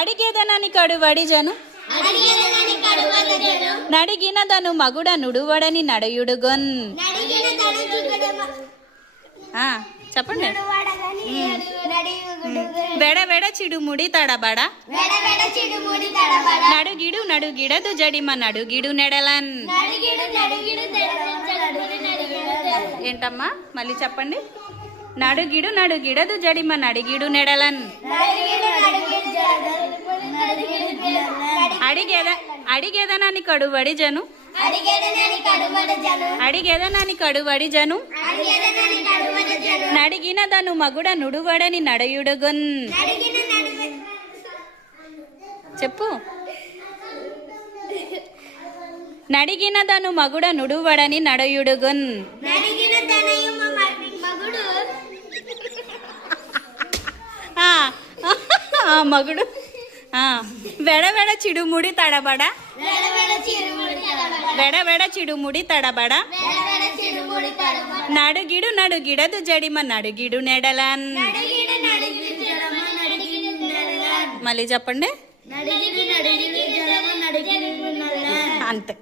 ಅಡಿಗೆದನನಿ ಕಡುವಡಿ ಜನು ನಡಿಗಿನದನು ಮಗುಡ ನುಡುವಡನಿ ನಡೆಯುಡುಗೊನ್ చెప్పండి బెడ బెడ చిడుముడి తడబడ నడుగిడు నడుగిడదు జడిమ నడుగిడు నెడలన్ ఏంటమ్మా మళ్ళీ చెప్పండి నడుగిడు నడుగిడదు జడిమ నడిగిడు నెడలన్ అడిగేదనని కడువడి జను అడిగేదనని కడువడి జను నడిగినదను మగుడ నుడువడని నడయుడుగొన్ చెప్పు నడిగినదను మగుడ నుడువడని నడయుడుగొన్ మగుడు వెడవెడ చిడుముడి తడబడ వెడవెడ చిడుముడి తడబడ నడుగిడు నడుగిడదు జడిమ నడుగిడు నెడలన్ మళ్ళీ చెప్పండి అంతే.